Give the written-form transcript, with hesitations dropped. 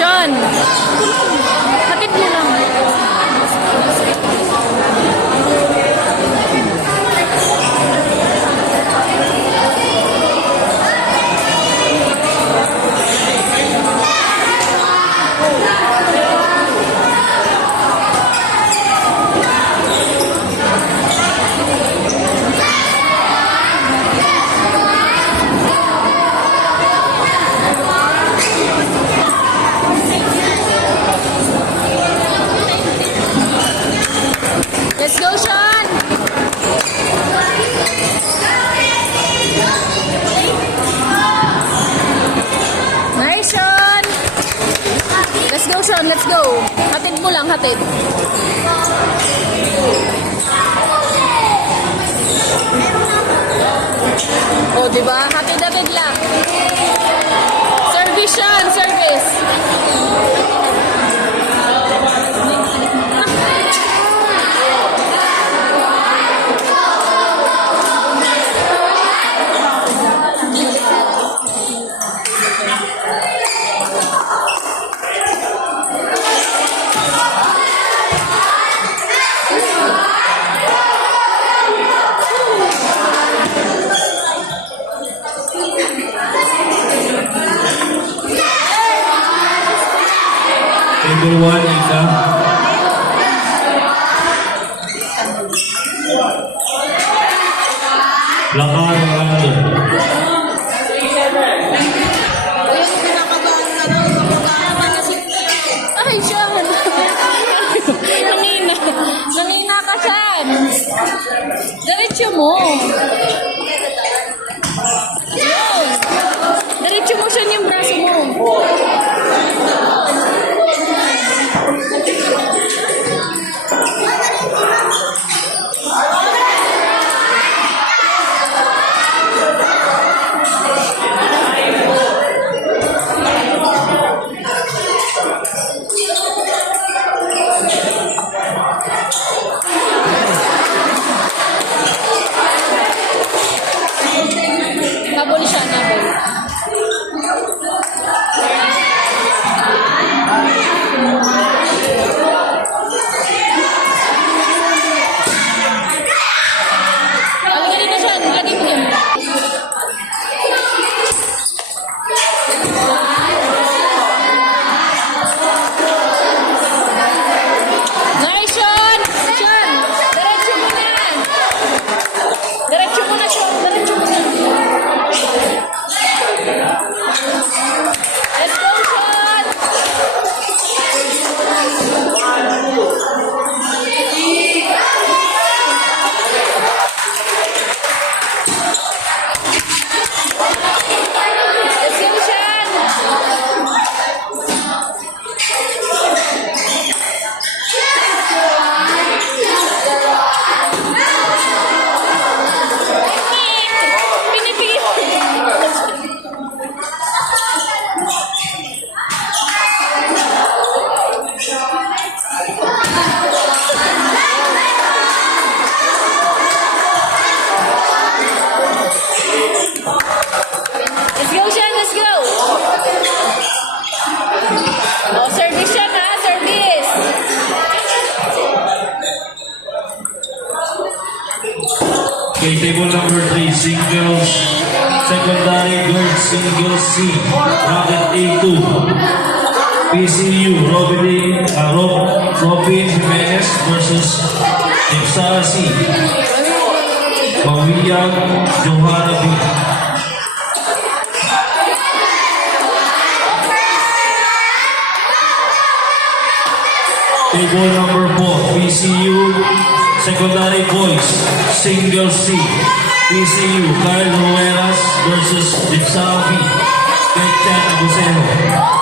Sean, hatid mo lang. Let's go, Sean! Nice, Sean! Let's go, Sean. Let's go. Hatid mo lang, hatid. O, diba? Hatid-hatid lang. Service, Sean. Service. Table 1, Ika. Lakar, Rando. Ay, Sean! Nanina. Nanina ka, Sean. Diretso mo. Yun. Diretso mo, Sean, yung braso mo. Nabol siya, nabol. Lagay na siya, lagay mo yun. Nice, Sean! Sean! Diretso mo na! Diretso mo na, Sean! Diretso mo na! Let's go, Sean! Let's go, Sean! Pinipigil. Let's go, Sean. Let's go. Oh, service siya na. Service. Okay, table number 3, singles. Secondary girls, singles C. Bracket A2. PCU, Robin Jimenez versus Ipsara C. Pawiyang Johanna B. Table number 4, PCU, Secondary Boys, Single C. PCU, Carl Hueras versus Ipsara B. Kay Chan Abuseno.